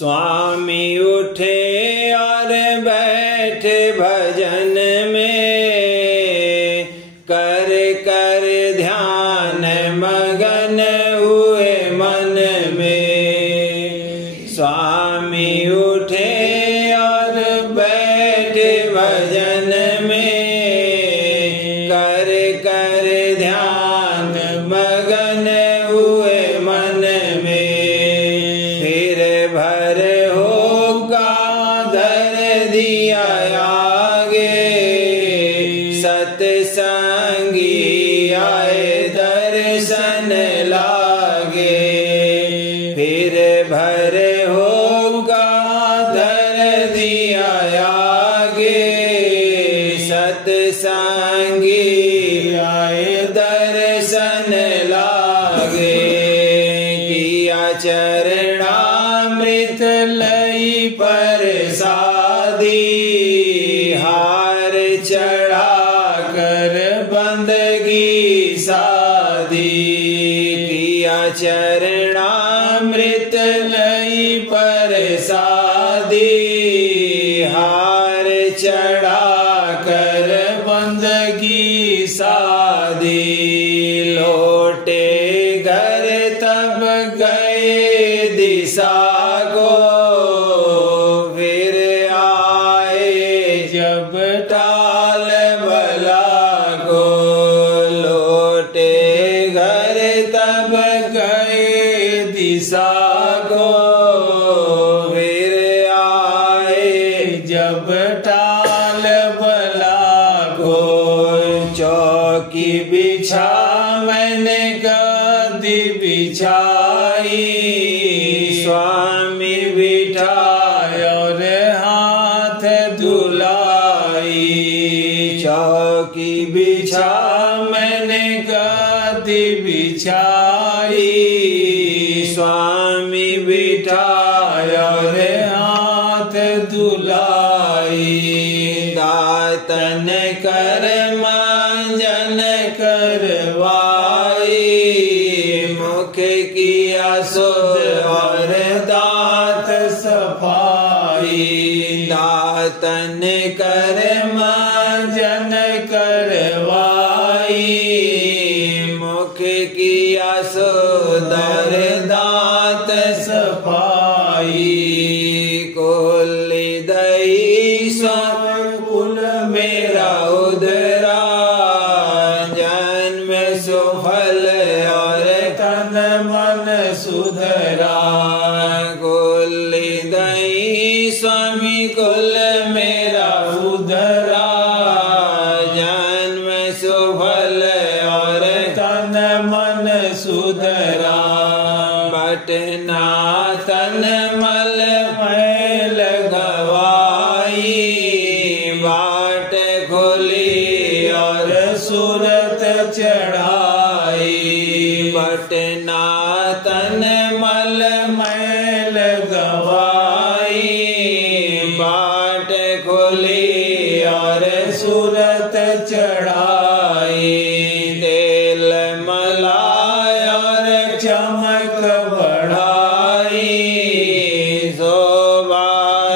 स्वामी उठे और बैठे भजन में, कर कर ध्यान मगन हुए मन में। स्वामी उठे और बैठे भजन में, कर कर ध्यान मगन हुए मन में। फिर भर होगा धर दिया आगे, सत्संगी आए दर्शन लागे। फिर भर होगा धर दिया आगे, सत्संगी आए दर्शन लागे। किया चरणामृत लई परसादी, हार चढ़ा कर बंदगी सादी। किया चरणामृत लई परसादी, हार चढ़ा कर बंदगी सादी। लौटे घर तब गए दिशा को, फिर आए जब टाल बला को। लौटे घर तब गए दिशा को, फिर आए जब टाल बला को। चौकी बिछा मैंने गद्दी बिछाई, स्वामी बिठाए और हाथ धुलाई। चौकी बिछा मैंने गद्दी बिछाई, स्वामी बिठाए और हाथ धुलाई। दातन कर मांजन करवाई, मुख किया शुद्ध और दांत सफाई। दातन कर मांजन करवाई, मुख किया शुद्ध और दांत सफाई। कुल दई कुल मेरा उदरा, जन्म सुफल और तन मन सुधरा। कुल दई स्वामी कुल मेरा उदरा, जन्म सुफल और तन मन सुधरा। बटना तन मल मैल गवाई, बाट खोली और सूरत चढ़ाई। बटना तन मल मैल गवाई, बाट खोली और सूरत चढ़ाई। तेल मलाई और चमक बढ़ाई, शोभा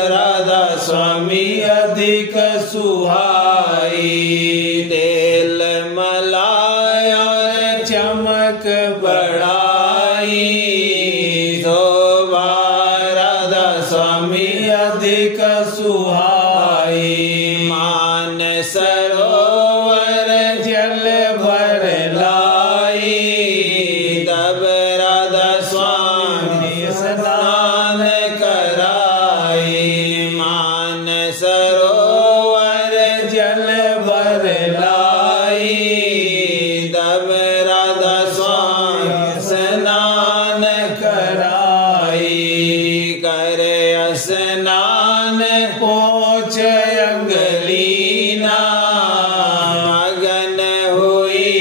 राधा स्वामी अधिक सुहाई। तेल मलाई और चमक बढ़ाई, शोभा राधा स्वामी अधिक सुहाई। मान सरोवर जल भर लाई, तब राधा स्वामी स्नान कराई। मान सरोवर जल भर लाई, तब राधा स्वामी स्नान कराई। कर स्नान पोछ अंगलीना, मगन हुई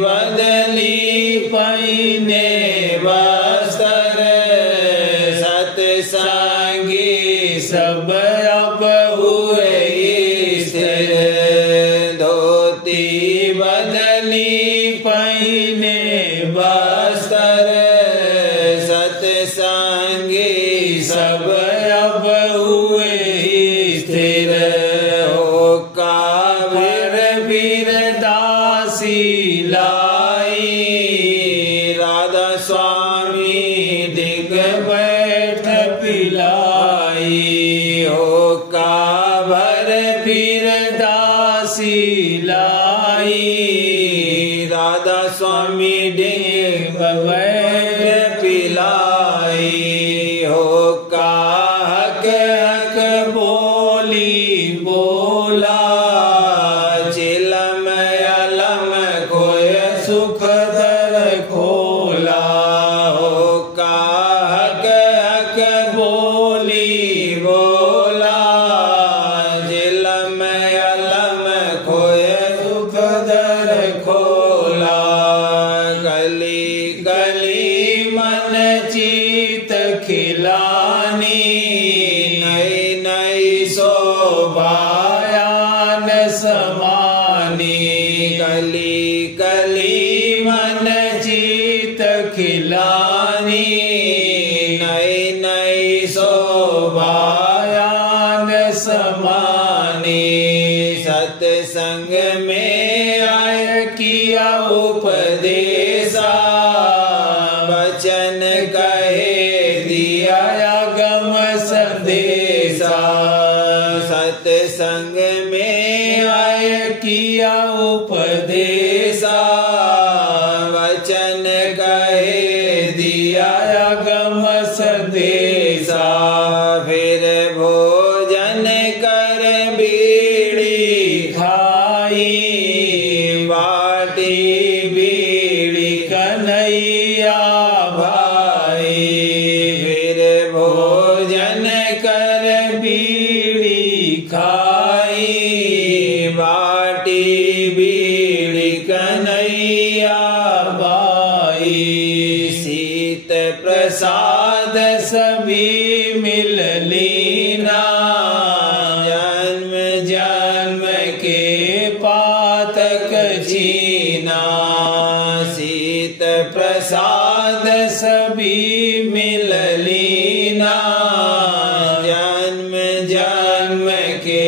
बदली पहिने वस्त्र सत्संगी सब अब हुए स्थिर धोती बदली पहिने वस्त्र सत्संगी सब अब हुए स्थिर हो कावर फिर दासी लाई राधा स्वामी दिग बैठ पिलाई हो कावर फिर दासी लाई राधा स्वामी दिग बैठ पिलाई हो काहक हक बोली बोला चिलम अलम कोय सुख दर खोला हो काहक हक बोली बोला चिलम अलम कोय सुख दर खोला गली गली मन चित खिलानी नई नई शोभायान समानी गली गली मन चित खिलानी नई नई शोभायान समानी सत्संग में आय किया उपदेशा वचन कहे दिया गम संदेशा सत्संग में आय किया उपदेशा वचन कहे दिया गम संदेशा फिर भोजन कर बीड़ी खाई बाटी बीड़ी कन्हैया भाई फिर भोजन कर बीड़ी खाई बाटी बीड़ी कन्हैया भाई शीत प्रसाद सभी मिल लीना जन्म जन्म के पातक छीना शीत प्रसाद सभी मिल लीना जन्म जन्म के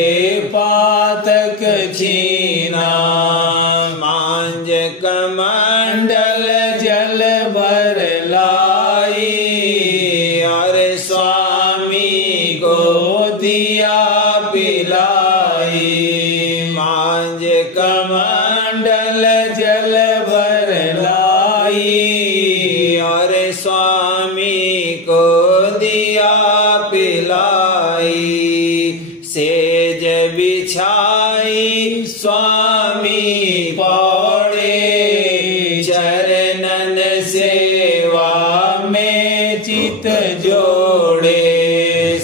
पातक छीना मांज कमंडल जल भर लाई और स्वामी को दिया पिलाई मांज कमंडल जल भर लाई और स्वामी को दिया पिलाई सेज बिछाई स्वामी पौड़े चरणन सेवा में चित जोड़े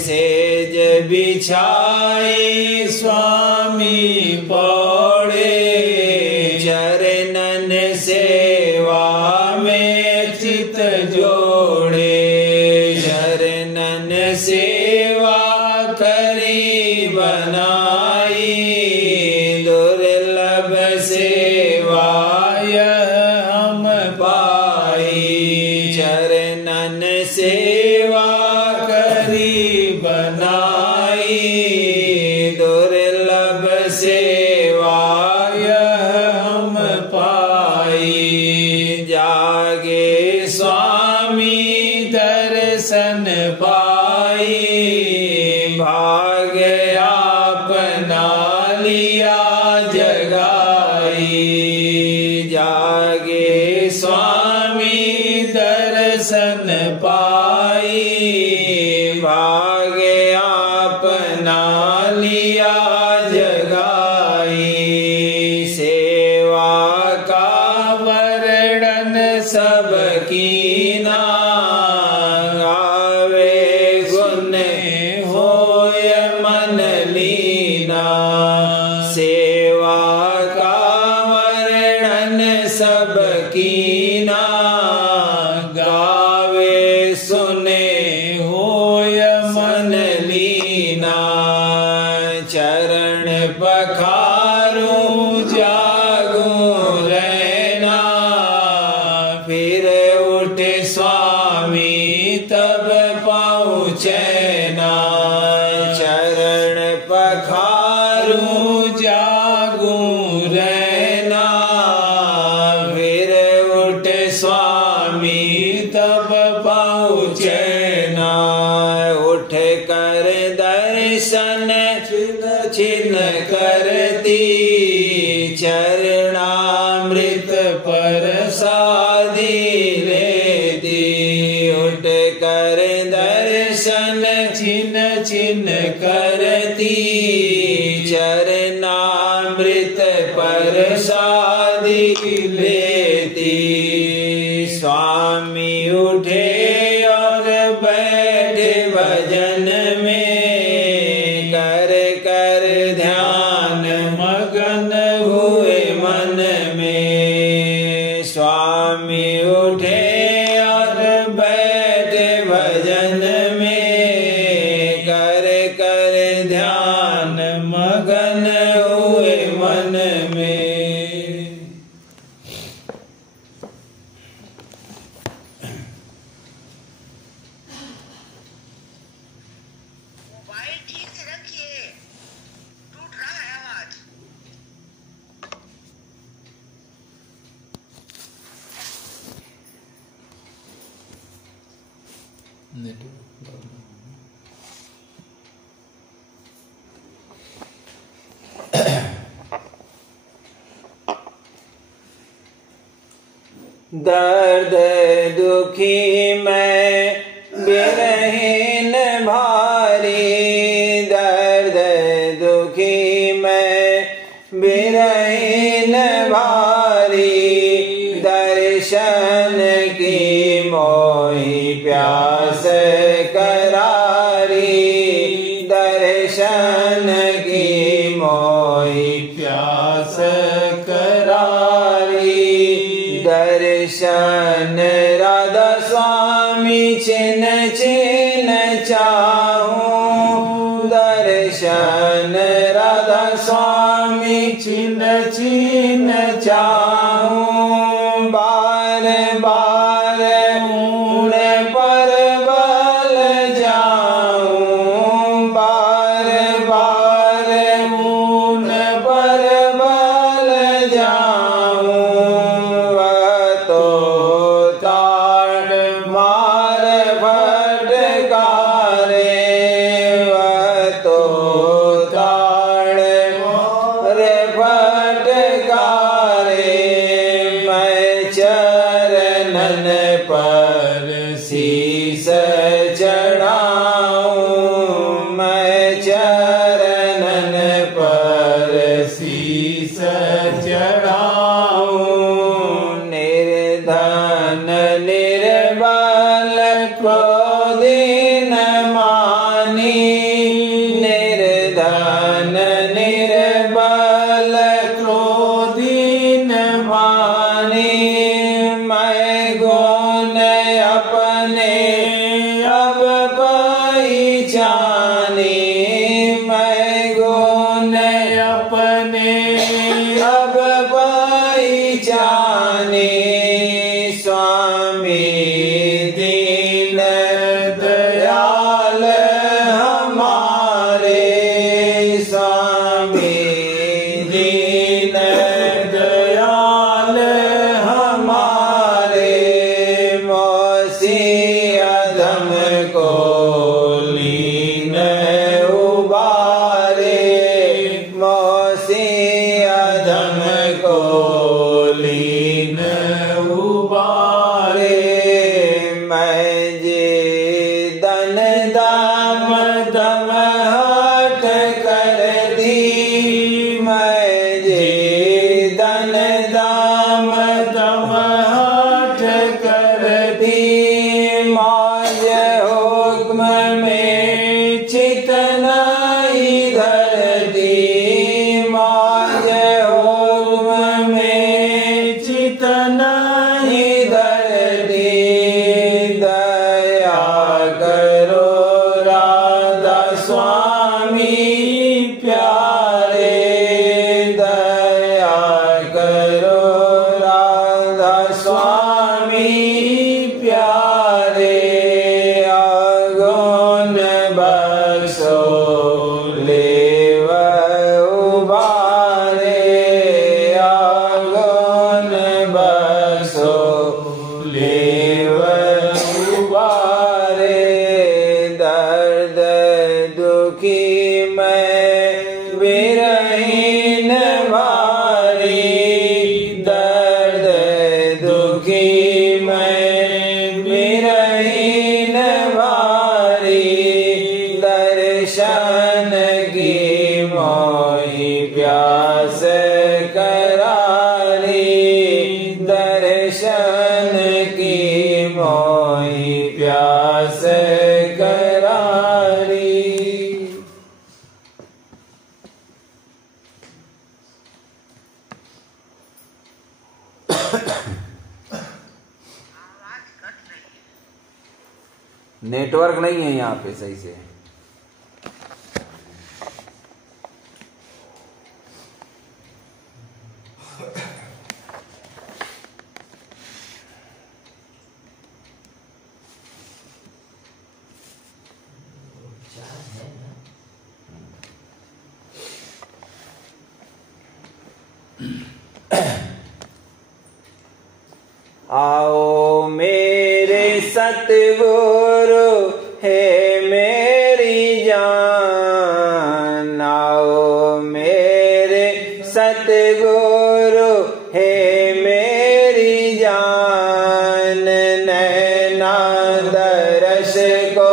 सेज बिछाई स्वामी पौड़े चरणन सेवा में चित जोड़े चरणन सेवा करी बनाई दुर्लभ सेवा यह हम पाई चरणन सेवा करी बनाई दुर्लभ सेवा यह हम पाई जागे स्वामी दर्शन पाई भाग अपना लिया जगाई जागे स्वामी दर्शन पाई भाग अपना लिया जगाई सेवा का वर्णन सब कीना गावे गुण होय मन लीना सेवा का वर्णन सब कीना, गावे सुने होय मन लीना। चरण पखारूं जागूं रहना, फिर उठे स्वामी तब पाऊं चैना। चरण पखारूं जागूं रहना, फिर उठे स्वामी तब पाऊं चैना। उठ कर दर्शन छिन करती, चरणामृत प्रसादी लेती। उठ कर दर्शन छिन छिन करती, चरणामृत प्रसादी लेती। स्वामी उठे और बैठे भजन में, कर कर ध्यान मगन हुए मन में। स्वामी उठे और बैठे भजन में, कर कर ध्यान मगन हुए मन में। मोबाइल ठीक से रखिए, टूट रहा है आवाज। दर्द दुखी मैं बिरहीन भारी, दर्द दुखी मैं बिरहीन भारी। दर्शन की मोही प्यास करारी, दर्शन की मोही प्यास करारी। दर्शन राधा स्वामी छिन छिन चाहूं, दर्शन राधा स्वामी छिन छिन चाहूं। बार बार ऊण पर बल जाऊं, बार बार ऊण पर बल जाऊं। मार फटकारे, वह तो ताड़ मार फटकारे। मैं चरणन पर शीस चढ़ाऊं, मैं चरणन पर शीस चढ़ाऊं। निर्धन निर्बल क्रोधी न मानी, निर्धन निर्बल क्रोधी न मानी। मैं गुण अपने अब पहचानी, मैं गुण अपने अब पहचानी। स्वामी दीन दयाल हमारे, स्वामी दीन दयाल हमारे। मौसी अधम को लीन उबारे, मौसी अधम को लीन उबारे। मैं जे दन दाम दम हट कर दी, मैं जे दन दाम दम हट कर दी। मौज हुक्म में चितना इधर दी, मौज हुक्म में चितना प्यारे अगुण बख्शो लेव उबारे अगुण बख्शो लेव उबारे दर्द दुखी मैं विरहीन भारी दर्द दुखी मैं विरहीन भारी दर्शन की मोहि प्यास करारी दर्शन की मोहि प्यास करारी। आवाज कट रही है। नेटवर्क नहीं है यहाँ पे सही से। आओ मेरे सतगुरु हे मेरी जान आओ मेरे सतगुरु हे मेरी जान नैना दर्श को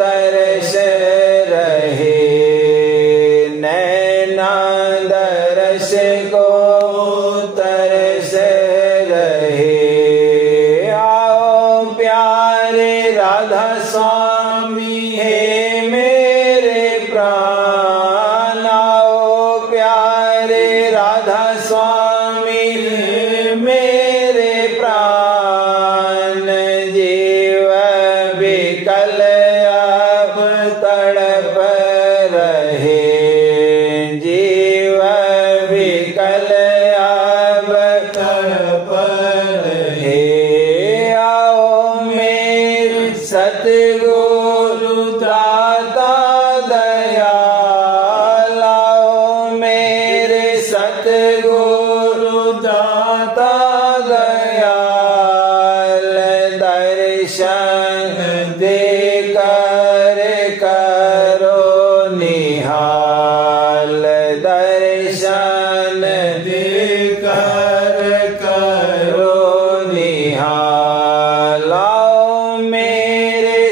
तरस रहे नैना दर्श को तरस राधा स्वामी हे मेरे प्राण आओ प्यारे राधा स्वामी हे मेरे प्राण जीव विकल अब तड़प रहे जीव विकल अब तड़प रहे आओ सतगुरु दाता दयाल आओ मेरे सतगुरु दाता दयाल दर्शन देकर करो निहाल दर्शन देकर करो निहाल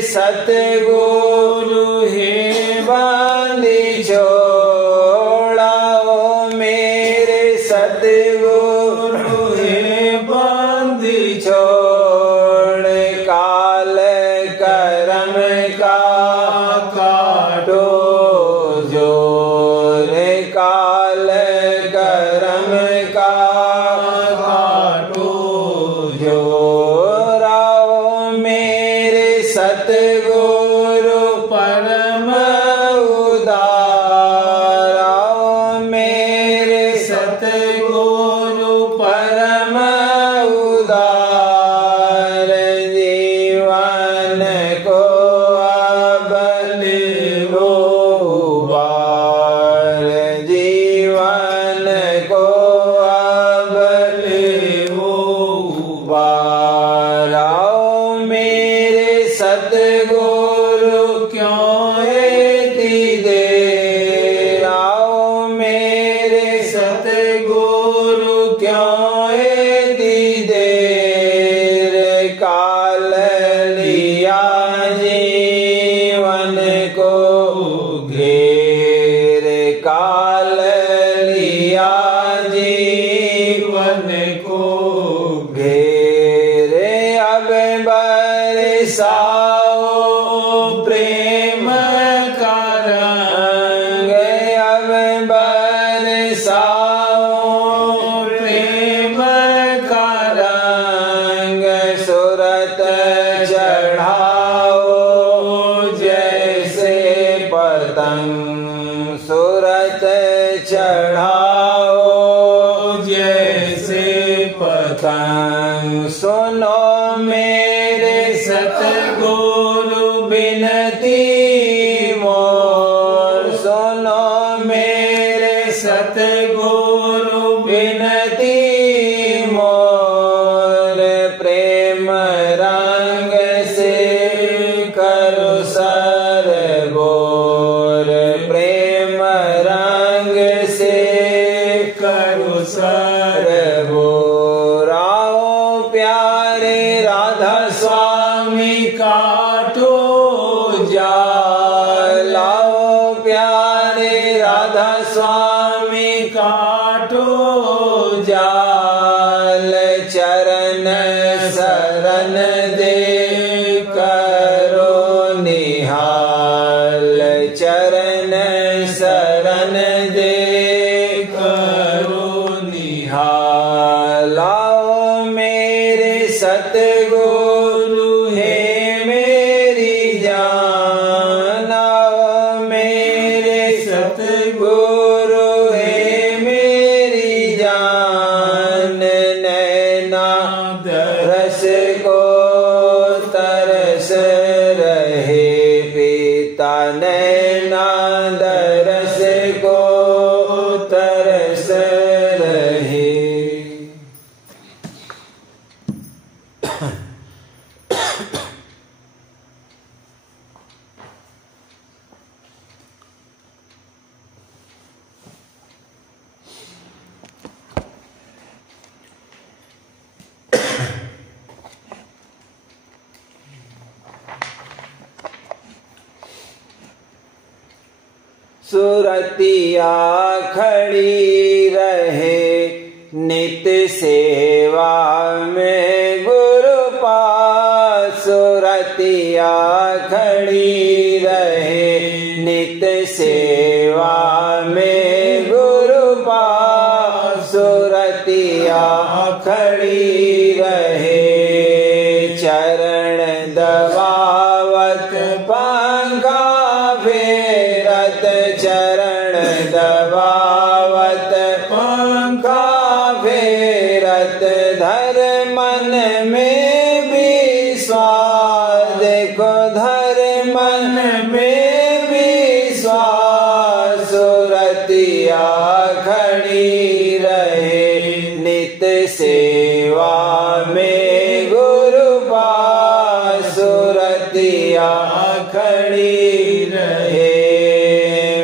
सतगुरु हे बांधी छोड़ाओ मेरे सतगुरु हे बांधी छोड़ काल करम का काटो जोर काल करम का काटो जोर आओ मेरे सतगुरु परम उदार आओ मेरे सतगुरु परम उदार जीवन को अब लो बार जीवन को अब लो बार आओ मेरे सतगुरु क्यों इतनी देर आओ मेरे सतगुरु क्यों इतनी देर काल लिया जीवन को घेर काल लिया जीवन को घेर अब बरसाओ प्रेम का रंग अब बरसाओ प्रेम का रंग सूरत चढ़ाओ जैसे पतंग सूरत चढ़ाओ जैसे पतंग सुनो मेरे सतगुरु बिनती मोर, सुनो मेरे सतगुरु बिनती मोर, प्रेम रंग से करो सरबोर, प्रेम रंग से करो सरबोर। आओ प्यारे राधा स्वामी काटो जाल, आओ प्यारे राधा स्वामी काटो जाल, चरण शरण दे करो निहाल, चरण शरण दे करो निहाल। आओ मेरे सतगुरु है मेरी जान, आओ मेरे सतगुरु है मेरी जान, नैना दरस को तरस रहे पिता, नैना दरस को तरस रहे। सुरतिया खड़ी रहे नित सेवा में गुरु पास, सुरतिया खड़ी रहे नित सेवा में गुरु पास, सुरतिया खड़ी रहे चरण दबावत पंखा फेरत, चरण दबावत पंखा फेरत, धर मन में विश्वास, देखो धर मन में विश्वास, सुरतिया खड़ी रहे नित सेवा में गुरु पास, सुरतिया खड़ी रहे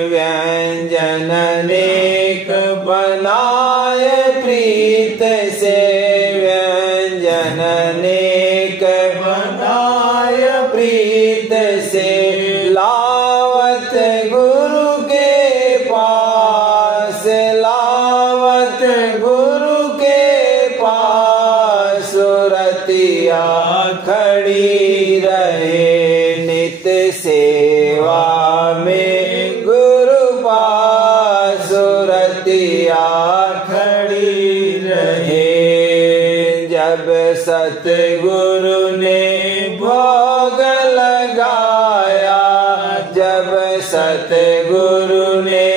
व्यंजन अनेक बनाए प्रीत से, व्यंजन अनेक बनाए प्रीत से, लावत गुरु के पास, लावत गुरु के पास, सुरतिया खड़ी रहे नित सेवा में गुरु पास, सुरतिया खड़ी रहे। जब सतगुरु ने भोग लगाया, जब सतगुरु ने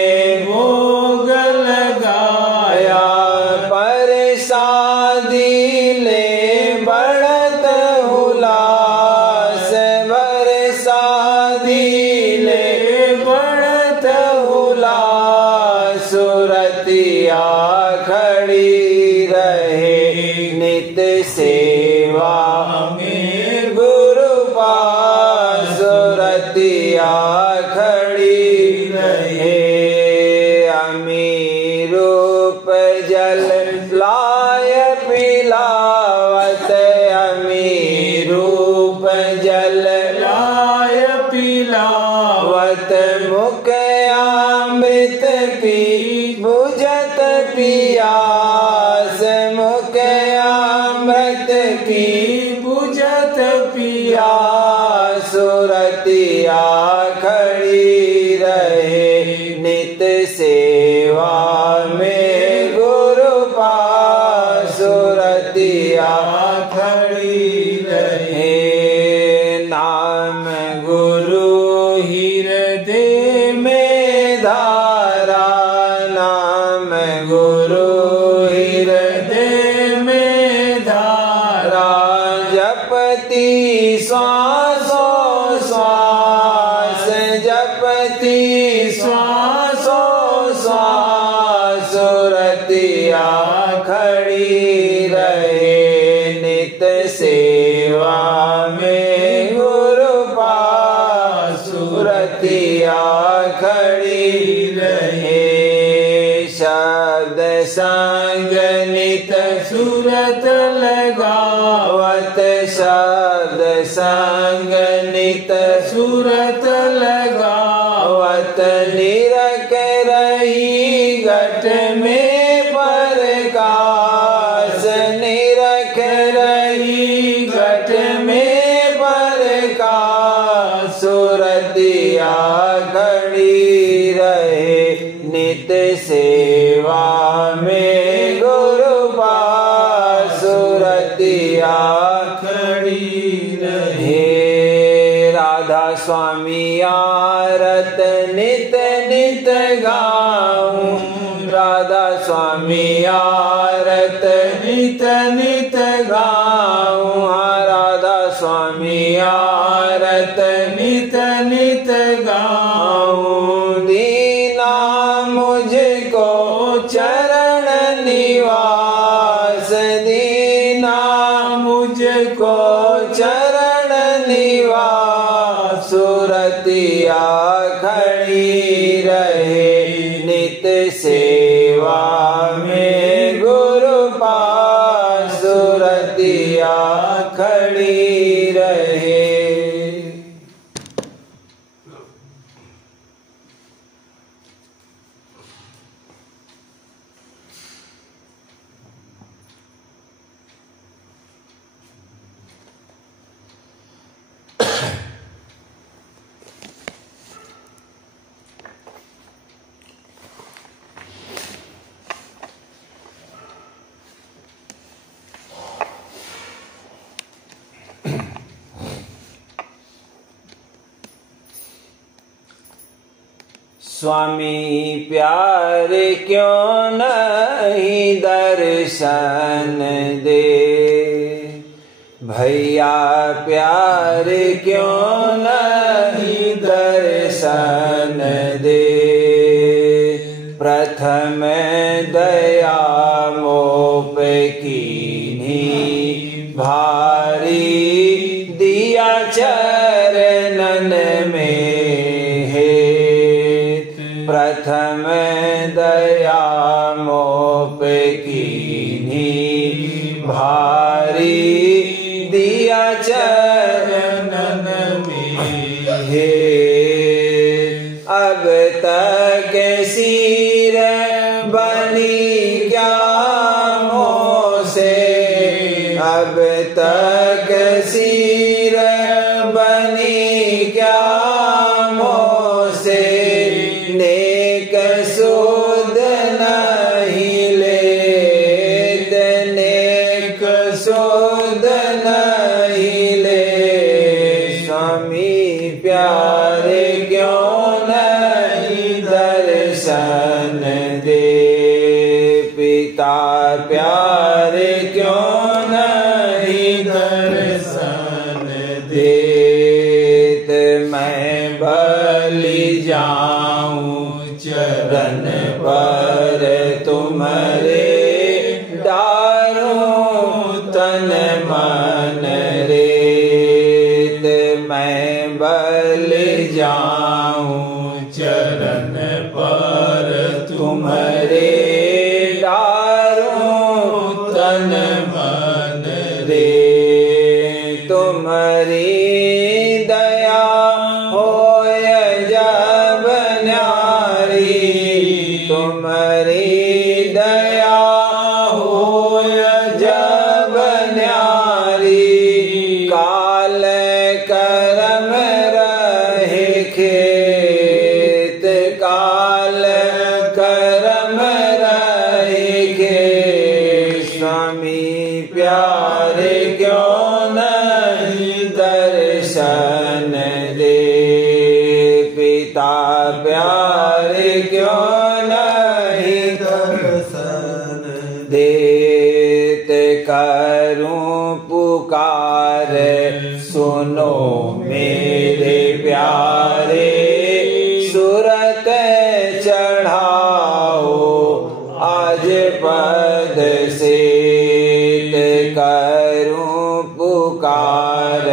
भोग लगाया, परसादी ले बढ़त उल्लास, बरसादी ले बढ़त उल्लास, सुरतिया खड़ी रहे नित सेवा में गुरु पास, सुरतिया खड़ी रहे। अमीर रूप जल लाय पिलावत, अमीर रूप जल लाय पिलावत, मुख अमृत पी बुझत पियास, मुख अमृत पी बुझत पियास, सुरतिया खड़ी रहे नित सेवा में गुरु पास, सुरतिया खड़ी रहे। नाम गुरु हृदय में धारा, नाम गुरु हृदय में धारा, जपति श्वासो श्वास जपति श्वासो श्वास सुरतिया खड़ी रहे नित सेवा में गुरु पास सुरतिया खड़ी रहे शब्द संग नित सुरत लगावत शब्द संग नित सुरत लगावत निरख रही घट में प्रकाश निरख रही घट में प्रकाश सुरतिया खड़ी रहे नित सेवा में गुरु पास सुरतिया खड़ी रहे राधा स्वामी आरत नित नित गाऊं राधा स्वामी आरत नित नित गाऊं राधा स्वामी आरत नित नित गाऊं दीना मुझको चरण निवास दीना मुझको चरण निवास सुरतिया खड़ी रहे नित सेवा में गुरु पास सुरतिया खड़ी रहे। स्वामी प्यार क्यों नहीं दर्शन दे भैया प्यार क्यों नहीं दर्शन दे प्रथम दया मोप कीन्ही भारी दिया चरणन में प्रथम दया मोप कीन्ही भारी दिया चरणन में हे अब तक सिर बनी क्या मोसे अब तक सिर बनी क्या मोसे नेक सुध नहीं लेत नेक सुध नहीं ले स्वामी प्यार क्यों नहीं दर्शन दे पिता प्यार क्यों नहीं दर्शन देत मैं बलि जाऊं चरण पर तुम्हारे डारूं तन मन रेत मैं बलि जाऊं चरण पर तुम्हारे डारूं तन मन रे तुम्हारी दया होय जब न्यारी तुम्हारी दया होय जब न्यारी काल करम रहे खेत काल करम रहे खेत स्वामी प्यार क्यों नहीं दर पुकार, सुनो मेरे प्यारे सूरत चढ़ाओ, आज पद से करूं पुकार,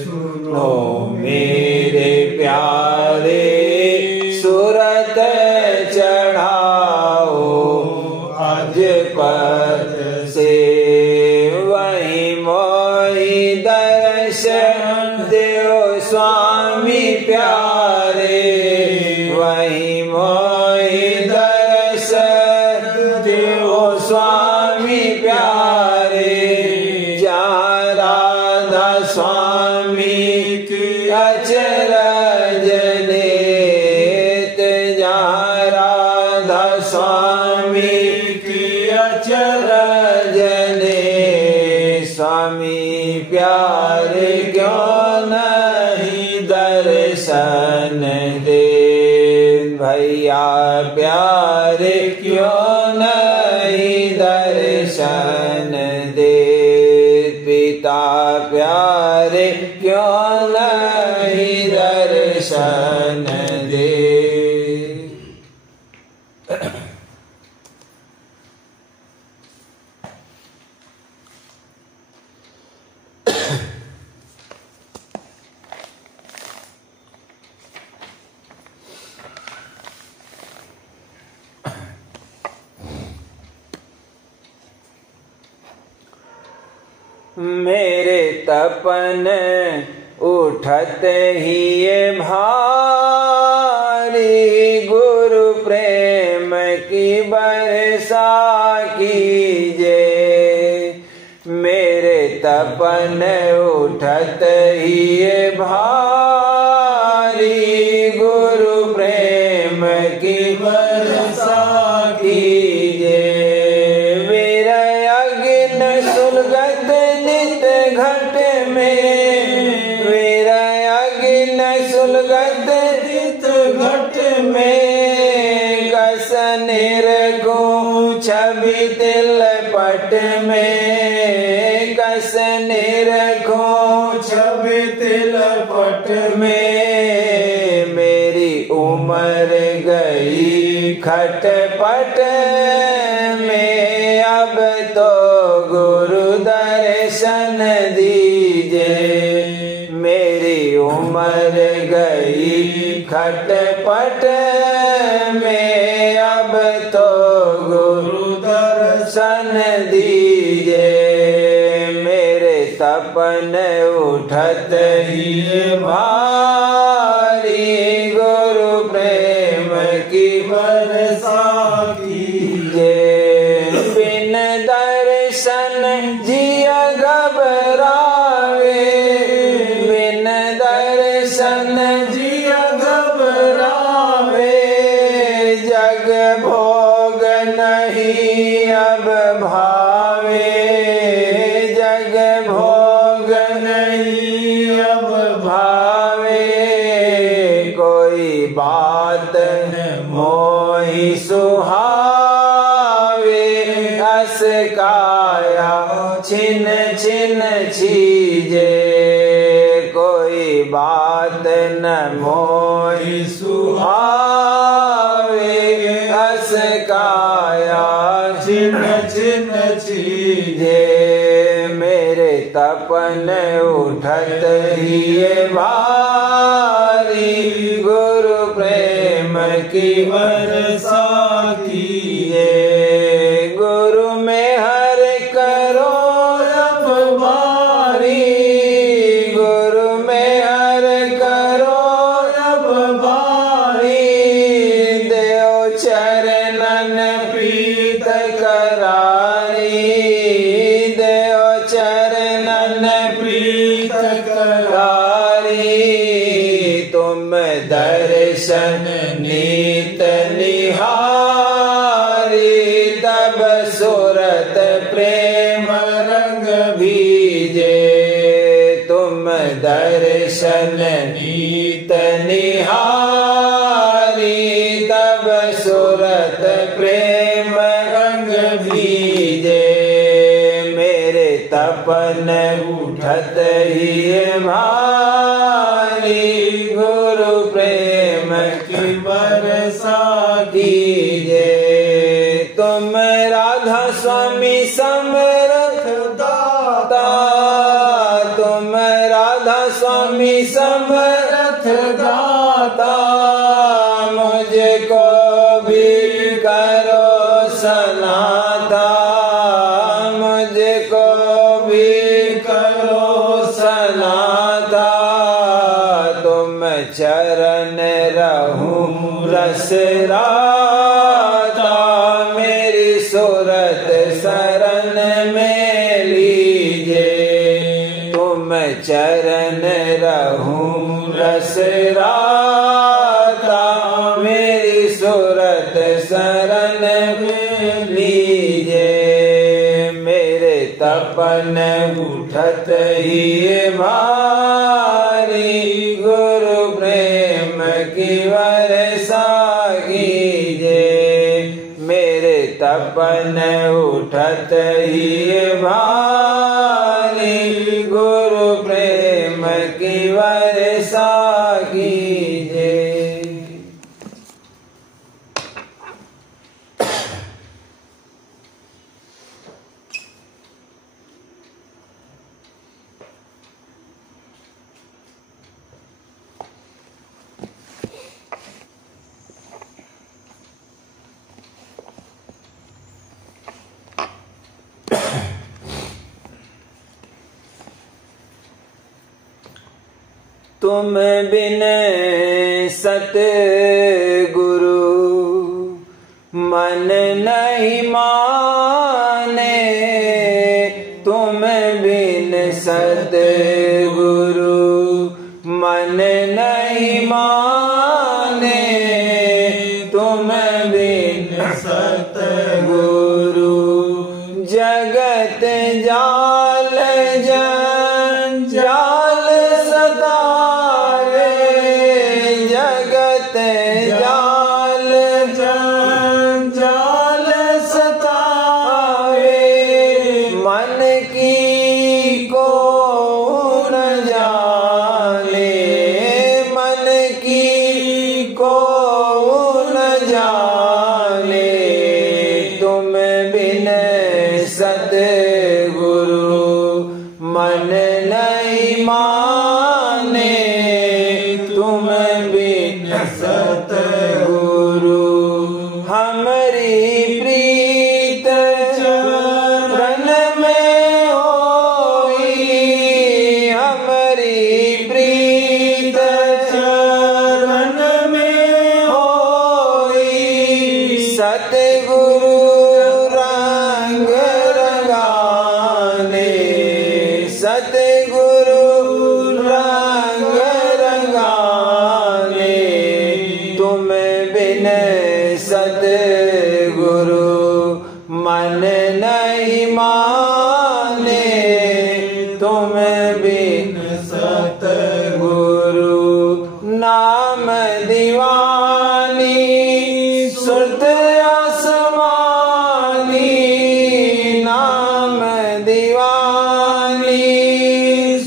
सुनो मेरे प्यारे सूरत चढ़ाओ, आज पद से वही मोहि दर्शन देव स्वामी प्यारे, वही मोहि दर्शन देव स्वामी प्यारे, जहाँ राधा स्वामी की अचरज लेत, जहाँ राधा स्वामी की अचरज ले, स्वामी प्यारे क्यों नहीं दर्शन दे, भैया प्यारे क्यों नहीं दर्शन दे, पिता प्यारे क्यों नहीं दर्शन दे। मेरे तपन उठत ही ये भारी, गुरु प्रेम की बरसा कीजे, मेरे तपन उठत ही ये भारी, गुरु प्रेम की बरसा कीजे, सुलगत नित घट में, वीरयज्ञ सुलगत नित घट में, कस निरगु छवि तिल पट में, कस निरगु छवि तिल पट में, मेरी उम्र गई खटपट में, अब तो गुरु दर्शन दीजे, मेरी उम्र गई खटपट में, अब तो गुरु दर्शन दीजे, मेरे तपन उठत ही भारी, गुरु प्रेम की बरसा कीजे, बिन दर्शन जिया घबरावे, बिन दर्शन जिया घबरावे, जग भोग नहीं अब भावे, जग भोग नहीं अब भावे, कोई बात मोहि सुहावे, अस काया छिन छिन छीजे, कोई बात न मोहि सुहावे, अस काया छिन छिन छीजे, मेरे तपन उठत ही ये भारी, गुरु प्रेम की बरसा कीजे, गुरु में हर करो अब बारी, गुरु में हर करो अब बारी, देव चरणन प्रीत करारी, देव चरणन प्रीत करारी, तुम दर्शन नीत निहारी, तब सूरत प्रेम रंग भीजे, तुम दर्शन नीत निहारी, तब सूरत प्रेम रंग भीजे, मेरे तपन उठत ही भारी, गुरु प्रेम की बरसा कीजे। तुम राधा स्वामी समर्थ दाता, तुम राधा स्वामी समर्थ दाता, मुझको भी करो सनाता, मुझको भी करो सनाता। तुम चरण रहूं रस राता, मेरी सूरत शरण में लीजे। तुम चरण रहूं रस राता, मेरी सूरत शरण में लीजे। मेरे तपन उठत ही भारी, गुरु प्रेम की वर्षा कीजे। मेरे तपन उठत ही भारी, गुरु प्रेम की वर्षा कीजे। तुम बिन सतगुरु मन नहीं माने, तुम बिन सतगुरु मन नहीं माने, तुम बिन सतगुरु जगत जाल जंजाल सतावे, जगत जाल जंजाल सतावे। मन की को न जाने, मन की को न जाने, तुम बिन सतगुरु मन नहीं माने, तुम बिन सतगुरु। हमारी प्रीत चरण में होई, हमारी प्रीत चरण में होई, सतगुरु रंग रंगाने, सतगुरु रंग रंगाने। तुम बिन सतगुरु मन नहीं माने, तुम बिन सतगुरु। नाम दीवानी सुरत आसमानी, नाम दीवानी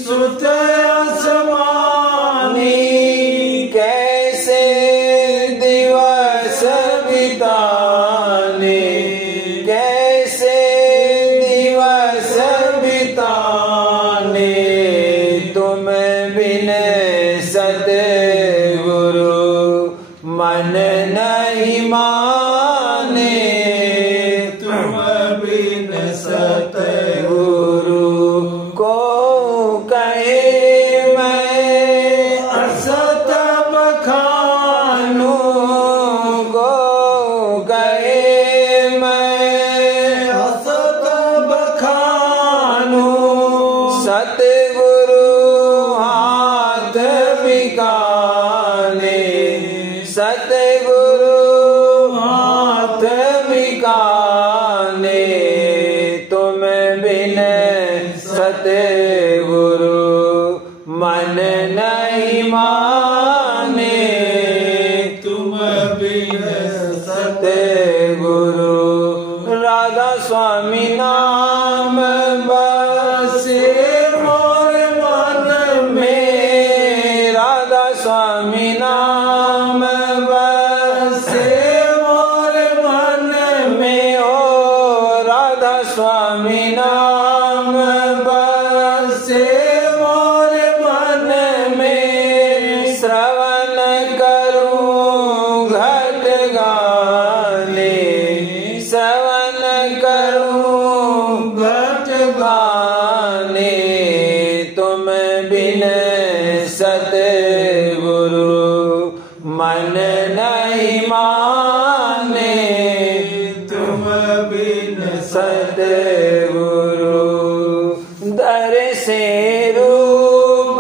सुरत आसमानी। कैसे दिवस बिताने, कैसे दिवस बिताने, तुम बिन सतगुरु मन नहीं माने, तुम बिन सतगुरु। को कहे मैं असत बखानू, को कहे मैं असत बखानू, सतगुरु हाथ बिकाने, सतगुरु हाथ बिकाने। तुम बिन सतगुरु मन नहीं माने, तुम बिन सतगुरु। राधा स्वामी नाम बसे से रूप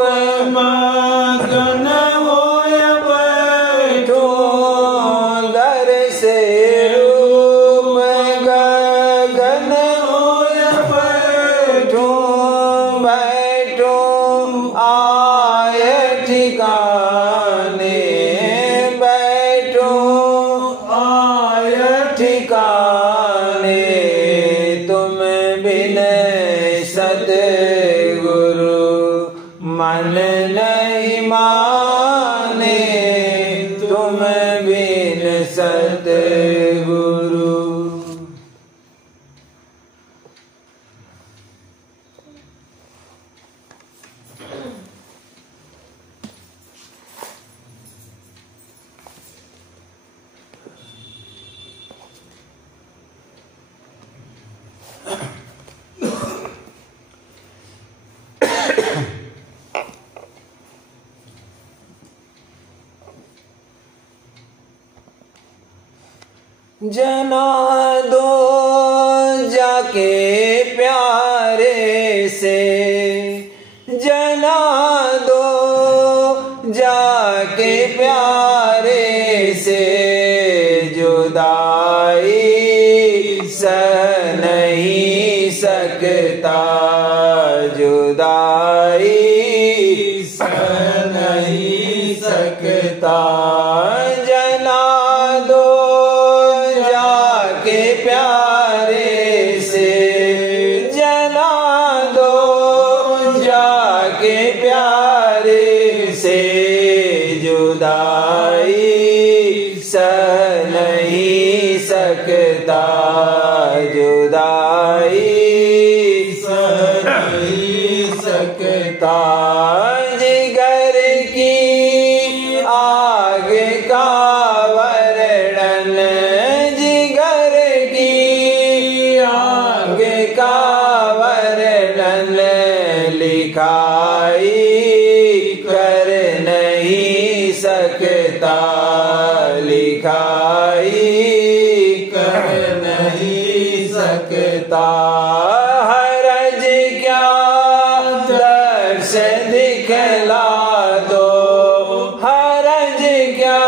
मगन होय बैठो, दर से रूप गगन होय बैठो, बैठो आय ठिकाने, बैठो आय ठिकाने, तुम बिन सतगुरु मन नहीं माने, तुम बिन सतगुरु। जना दो जाके प्यारे से, जना दो जाके प्यारे से, जुदाई सह नहीं सकता, जुदाई सह नहीं सकता। जना दो जाके प्यारे से, जना दो जाके प्यारे से, जुदाई सह नहीं सकता, जुदाई सह नहीं सकता। जिगर की आग का वर्णन, जिगर की आग का वर्णन, लिखाई कर नहीं सकता, लिखाई कर नहीं सकता। हरज क्या दर्श दिखला दो, हरज क्या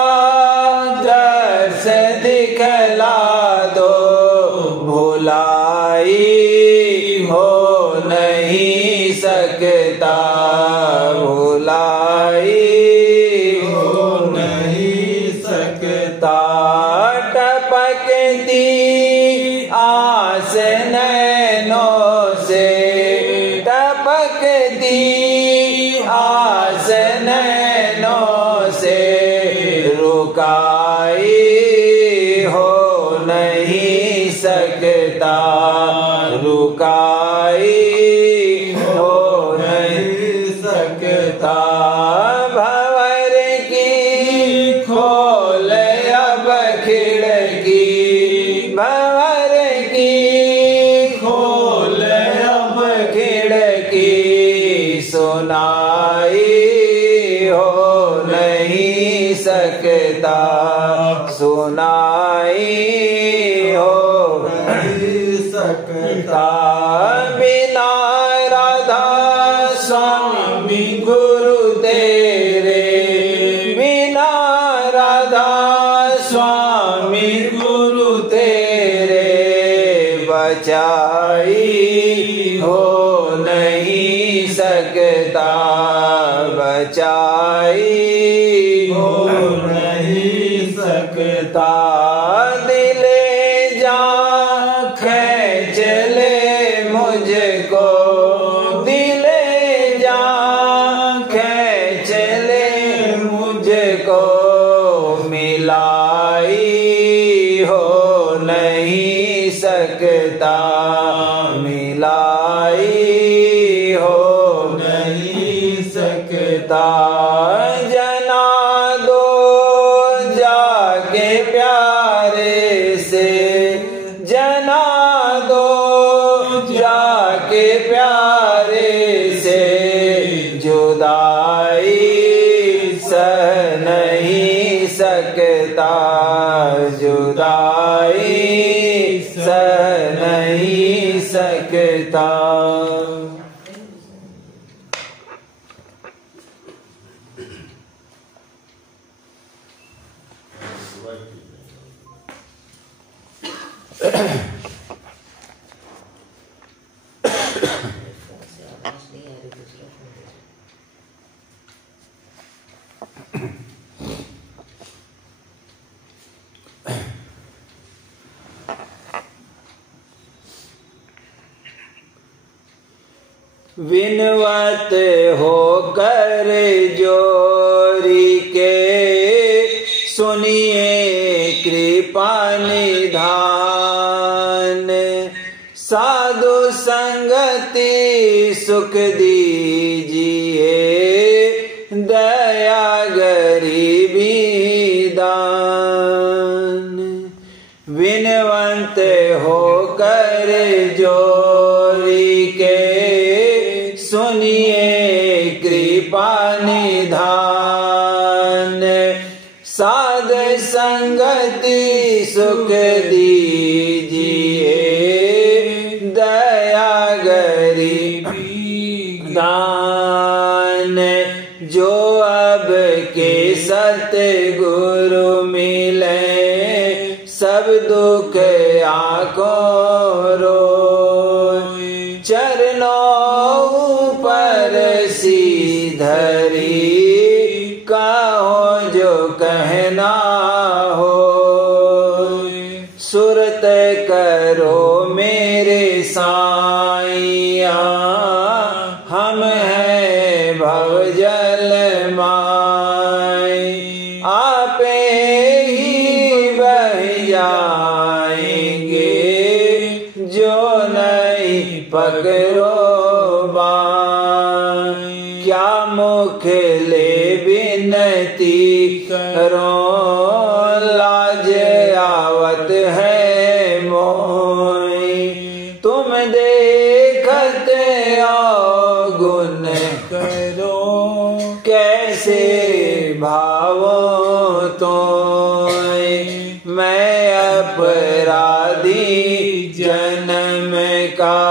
दर्श दिखला दो, भुलाई हो नहीं सकता, भुलाई हो नहीं सकता। टपकती आस नैनों से, टपकती आस नैनों से, रुकाई हो नहीं सकता, रुकाई हो नहीं सकता। भंवर की खोल अब खिड़की, भंवर की खोल अब खिड़की, सुनाई हो नहीं सकता, सुनाई हो नहीं सकता। बिना राधा स्वामी गुरु तेरे, बिना राधा स्वामी गुरु तेरे, बचाई हो नहीं सकता, बचाई हो नहीं सकता। दिले जा खींच ले मुझको, दिले जा खींच ले मुझको, मिलाई हो नहीं सकता, मिलाई हो नहीं सकता। जना दो जाके प्यारे से, जना दो जाके प्यारे से, जुदाई सह नहीं सकता, जुदाई सह नहीं सकता। विनवत होकर जोरी के सुनिए कृपा निधान। साधु संगति सुख दीजिए, दया गरीबी दान। विनवंत होकर जोरी के सुनिए कृपा निधान। साध संगति सुख दीजिए, दया गरीबी दान। जो अब के सतगुरु मिले, सब दुख आंखों रोए। चरणों पर सीधरी कहो जो कहना हो। सुरत करो मेरे साईया, हम हैं भवजल माय। आपे ही बह जाएंगे, जो नहीं पकड़ो बाण। क्या मुख ले विनती करो, लाज आवत है मोय। तुम देखत आओ गुण करो, कैसे भावो तोय। मैं अपराधी जन्म का,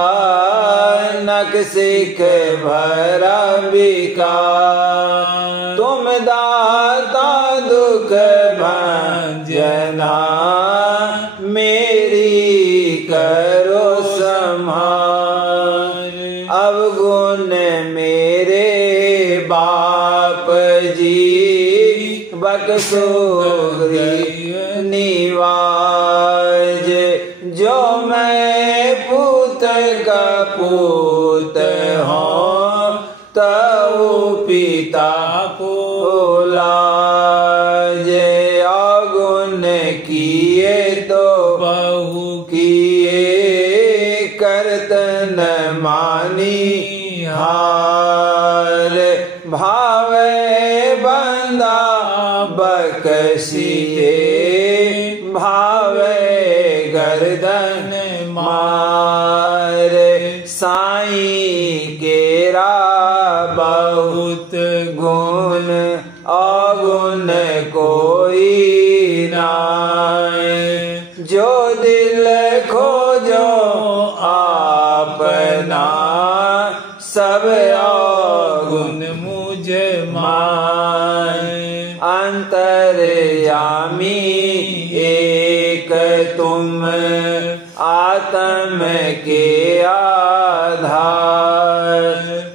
नक सिख भरा बिकार। तुम दाता दुख भंजना, मेरी करो संहार। अवगुण मेरे बाप जी, बख्शो निवाज। जो मैं पूत का पूत हूँ, तऊ पिता को लाज। अवगुण किए तो बहु किए, करतन मानी हार। भावे बंदा बकसिए, भावे गर्दन मार। साईं केरा बहुत गुण, अवगुण कोई नाय। जो दिल खोजो आपना, सब अवगुण मुझ माय। अंतर्यामी एक तुम, आत्म के आधार।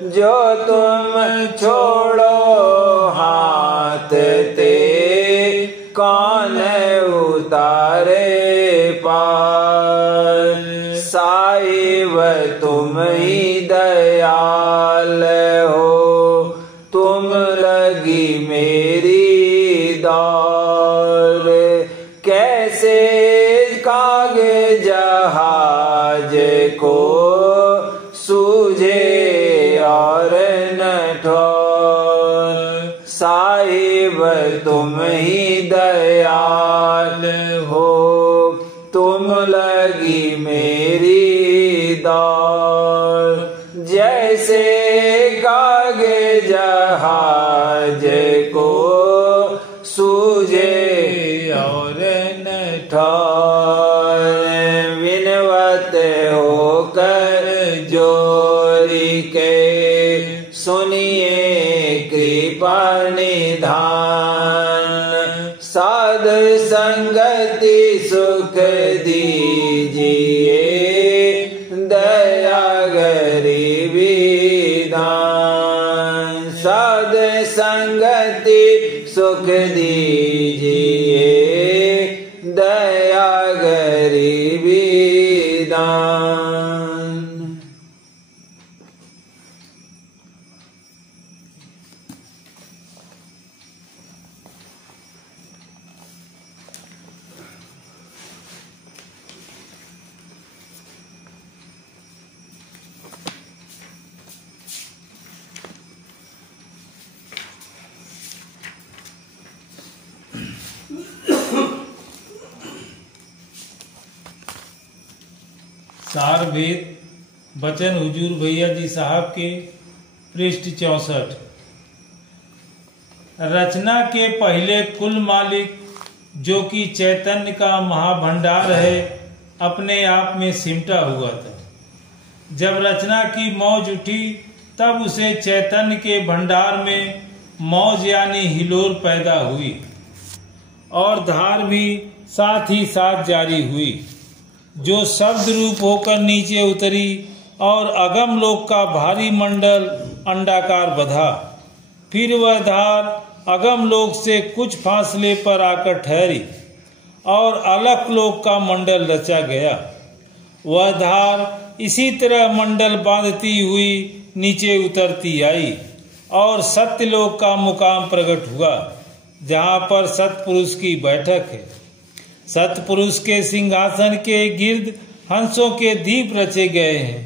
जो तुम छोड़ो हाथ ते, कौन उतारे पार। साहिब तुम ही दयाल हो, तुम लगी मेरी दौर। कैसे कागे जहाज को सूझे और न ठोर। साहिब तुम ही दयाल हो, तुम लगी मेरी दौर। जैसे कागे जहाज को सूझे और न ठोर। विनवत होकर जोरी के, सुनिए कृपा निधान। साध संगति सुख दीजिए, दया गरीबी दान। साध संगति सुख दीजिए, दया गरीबी दान। सार भेद वचन हुजूर भैया जी साहब के पृष्ठ 64। रचना के पहले कुल मालिक जो कि चैतन्य का महाभंडार है अपने आप में सिमटा हुआ था। जब रचना की मौज उठी तब उसे चैतन्य के भंडार में मौज यानी हिलोर पैदा हुई और धार भी साथ ही साथ जारी हुई, जो शब्द रूप होकर नीचे उतरी और अगम लोक का भारी मंडल अंडाकार बधा। फिर वह धार अगम लोक से कुछ फासले पर आकर ठहरी और अलग लोक का मंडल रचा गया। वह धार इसी तरह मंडल बांधती हुई नीचे उतरती आई और सत्यलोक का मुकाम प्रकट हुआ, जहाँ पर सतपुरुष की बैठक है। सतपुरुष के सिंहासन के गिर्द हंसों के दीप रचे गए हैं।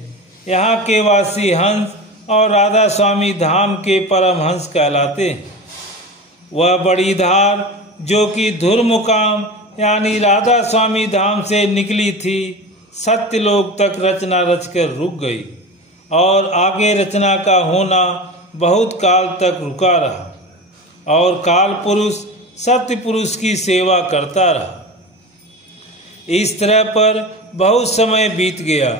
यहाँ के वासी हंस और राधा स्वामी धाम के परम हंस कहलाते हैं। वह बड़ी धार जो कि धुर मुकाम यानी राधा स्वामी धाम से निकली थी, सत्यलोक तक रचना रचकर रुक गई और आगे रचना का होना बहुत काल तक रुका रहा और काल पुरुष सत्य पुरुष की सेवा करता रहा। इस तरह पर बहुत समय बीत गया।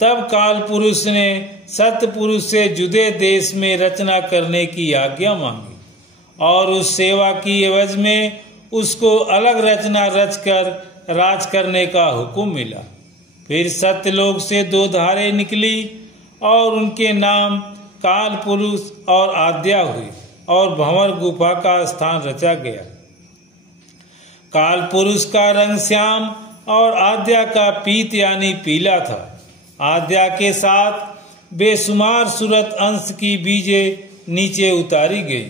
तब काल पुरुष ने सत्य पुरुष से जुदे देश में रचना करने की आज्ञा मांगी और उस सेवा की एवज में उसको अलग रचना रचकर राज करने का हुक्म मिला। फिर सत्यलोक से 2 धारें निकली और उनके नाम काल पुरुष और आद्या हुई और भंवर गुफा का स्थान रचा गया। काल पुरुष का रंग श्याम और आद्या का पीत यानी पीला था। आद्या के साथ बेशुमार सूरत अंश की बीजें नीचे उतारी गई।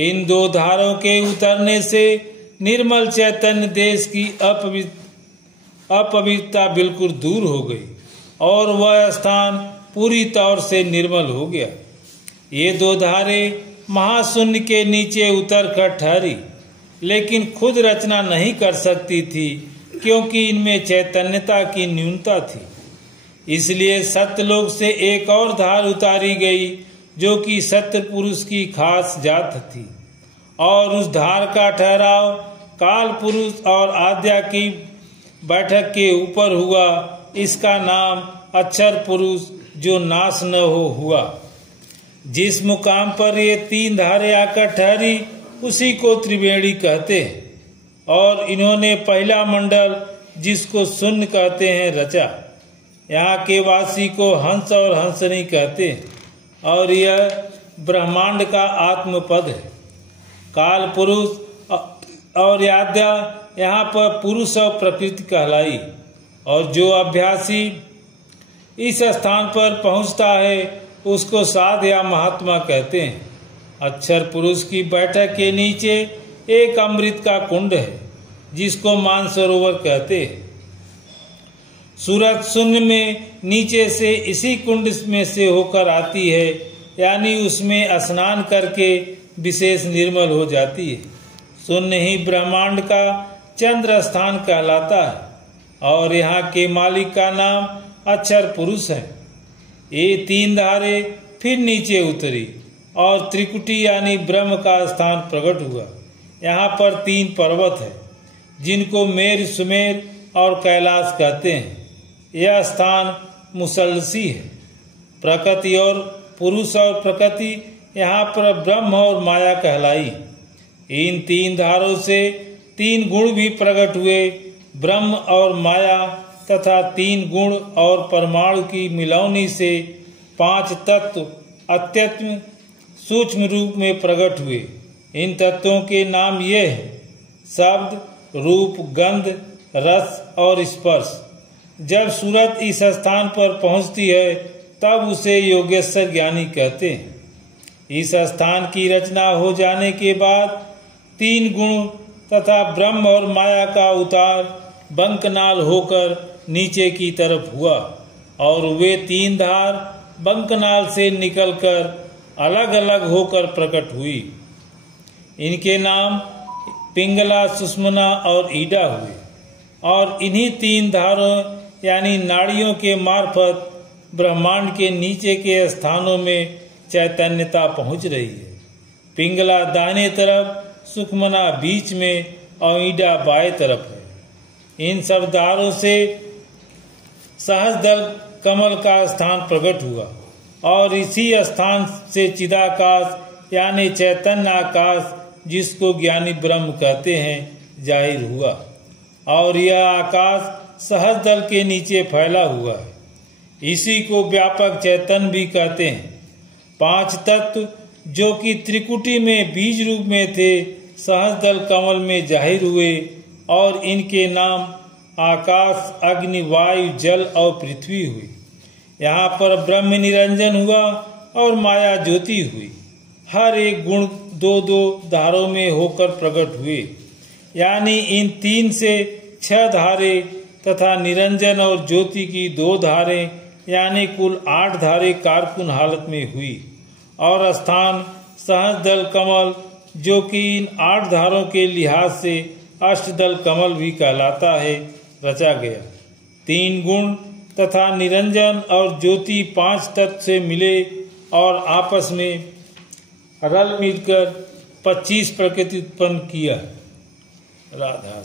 इन 2 धारों के उतरने से निर्मल चैतन्य देश की अपवित्रता बिल्कुल दूर हो गई और वह स्थान पूरी तौर से निर्मल हो गया। ये 2 धारें महाशून्य के नीचे उतर कर ठहरी, लेकिन खुद रचना नहीं कर सकती थी क्योंकि इनमें चैतन्यता की न्यूनता थी। इसलिए सत्यलोक से एक और धार उतारी गई जो कि सत्य पुरुष की खास जात थी और उस धार का ठहराव काल पुरुष और आद्या की बैठक के ऊपर हुआ। इसका नाम अक्षर पुरुष जो नाश न हो हुआ। जिस मुकाम पर ये 3 धारें आकर ठहरी उसी को त्रिवेणी कहते हैं और इन्होंने पहला मंडल जिसको शून्य कहते हैं रचा। यहाँ के वासी को हंस और हंसनी कहते हैं और यह ब्रह्मांड का आत्मपद है। काल पुरुष और आद्या यहाँ पर पुरुष और प्रकृति कहलाई और जो अभ्यासी इस स्थान पर पहुँचता है उसको साध या महात्मा कहते हैं। अक्षर पुरुष की बैठक के नीचे एक अमृत का कुंड है जिसको मानसरोवर कहते हैं। सूरज शून्य में नीचे से इसी कुंड में से होकर आती है, यानी उसमें स्नान करके विशेष निर्मल हो जाती है। शून्य ही ब्रह्मांड का चंद्र स्थान कहलाता है और यहाँ के मालिक का नाम अक्षर पुरुष है। ये 3 धारें फिर नीचे उतरी और त्रिकुटी यानी ब्रह्म का स्थान प्रकट हुआ। यहाँ पर 3 पर्वत है जिनको मेर सुमेर और कैलाश कहते हैं। यह स्थान मुसलसी है। प्रकृति और पुरुष और प्रकृति यहाँ पर ब्रह्म और माया कहलाई। इन 3 धारों से 3 गुण भी प्रकट हुए, ब्रह्म और माया तथा 3 गुण और परमाणु की मिलौनी से 5 तत्व अत्यत्म सूक्ष्म रूप में प्रकट हुए। इन तत्वों के नाम ये हैं: शब्द, रूप, गंध, रस और स्पर्श। जब सूरत इस स्थान पर पहुंचती है तब उसे योगेश्वर ज्ञानी कहते हैं। इस स्थान की रचना हो जाने के बाद 3 गुण तथा ब्रह्म और माया का उतार बंकनाल होकर नीचे की तरफ हुआ और वे 3 धार बंकनाल से निकलकर अलग अलग होकर प्रकट हुई। इनके नाम पिंगला, सुषुम्ना और ईडा हुए और इन्हीं 3 धारों यानी नाड़ियों के मार्फत ब्रह्मांड के नीचे के स्थानों में चैतन्यता पहुंच रही है। पिंगला दाहिने तरफ, सुषुम्ना बीच में और ईडा बाएं तरफ है। इन सब धारों से सहस्रदल कमल का स्थान प्रकट हुआ और इसी स्थान से चिदाकाश यानी चैतन्य आकाश, जिसको ज्ञानी ब्रह्म कहते हैं, जाहिर हुआ और यह आकाश सहस्रदल के नीचे फैला हुआ है। इसी को व्यापक चैतन्य भी कहते हैं। 5 तत्व जो कि त्रिकुटी में बीज रूप में थे, सहस्रदल कमल में जाहिर हुए और इनके नाम आकाश, अग्नि, वायु, जल और पृथ्वी हुई। यहाँ पर ब्रह्म निरंजन हुआ और माया ज्योति हुई। हर एक गुण 2-2 धारों में होकर प्रकट हुए, यानी इन 3 से 6 धारे तथा निरंजन और ज्योति की 2 धारें यानी कुल 8 धारें कारकुन हालत में हुई और स्थान सहस्रदल कमल, जो कि इन 8 धारों के लिहाज से अष्टदल कमल भी कहलाता है, रचा गया। 3 गुण तथा निरंजन और ज्योति 5 तत्व से मिले और आपस में रल मिलकर 25 प्रकृति उत्पन्न किया। राधा